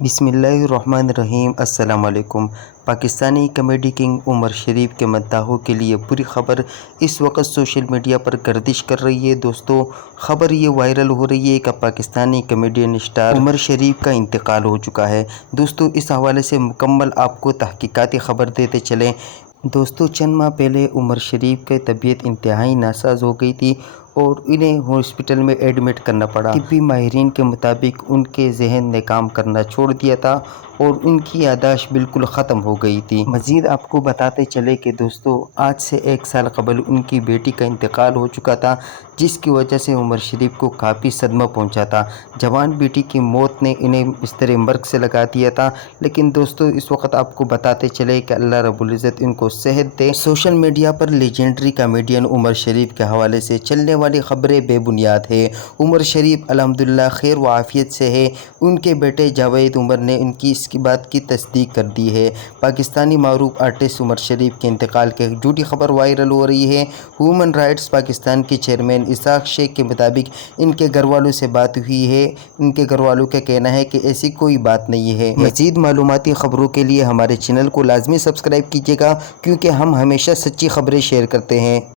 بسم اللہ الرحمن الرحیم، السلام علیکم۔ پاکستانی کمیڈی کنگ عمر شریف کے مداحوں کے لیے بری خبر اس وقت سوشل میڈیا پر گردش کر رہی ہے۔ دوستو، خبر یہ وائرل ہو رہی ہے کہ پاکستانی کمیڈین اسٹار عمر شریف کا انتقال ہو چکا ہے۔ دوستو، اس حوالے سے مکمل آپ کو تحقیقاتی خبر دیتے چلیں۔ دوستو، چند ماہ پہلے عمر شریف کے طبیعت انتہائی ناساز ہو گئی تھی اور انہیں ہاسپٹل میں ایڈمٹ کرنا پڑا۔ طبی ماہرین کے مطابق ان کے ذہن نے کام کرنا چھوڑ دیا تھا اور ان کی یادداشت بالکل ختم ہو گئی تھی۔ مزید آپ کو بتاتے چلے کہ دوستو، آج سے ایک سال قبل ان کی بیٹی کا انتقال ہو چکا تھا، جس کی وجہ سے عمر شریف کو کافی صدمہ پہنچا تھا۔ جوان بیٹی کی موت نے انہیں بستر مرگ سے لگا دیا تھا۔ لیکن دوستو، اس وقت آپ کو بتاتے چلے کہ اللہ رب العزت ان کو صحت دے۔ سوشل میڈیا پر لیجنڈری کامیڈین عمر شریف کے حوالے سے چلنے والی خبریں بے بنیاد ہے عمر شریف الحمدللہ خیر و عافیت سے ہے ان کے بیٹے جاوید عمر نے ان کی اس کی بات کی تصدیق کر دی ہے۔ پاکستانی معروف آرٹسٹ عمر شریف کے انتقال کے جھوٹی خبر وائرل ہو رہی ہے۔ ہیومن رائٹس پاکستان کے چیئرمین اسحاق شیخ کے مطابق ان کے گھر والوں سے بات ہوئی ہے۔ ان کے گھر والوں کا کہنا ہے کہ ایسی کوئی بات نہیں ہے۔ مزید معلوماتی خبروں کے لیے ہمارے چینل کو لازمی سبسکرائب کیجیے گا، کیونکہ ہم ہمیشہ سچی خبریں شیئر کرتے ہیں۔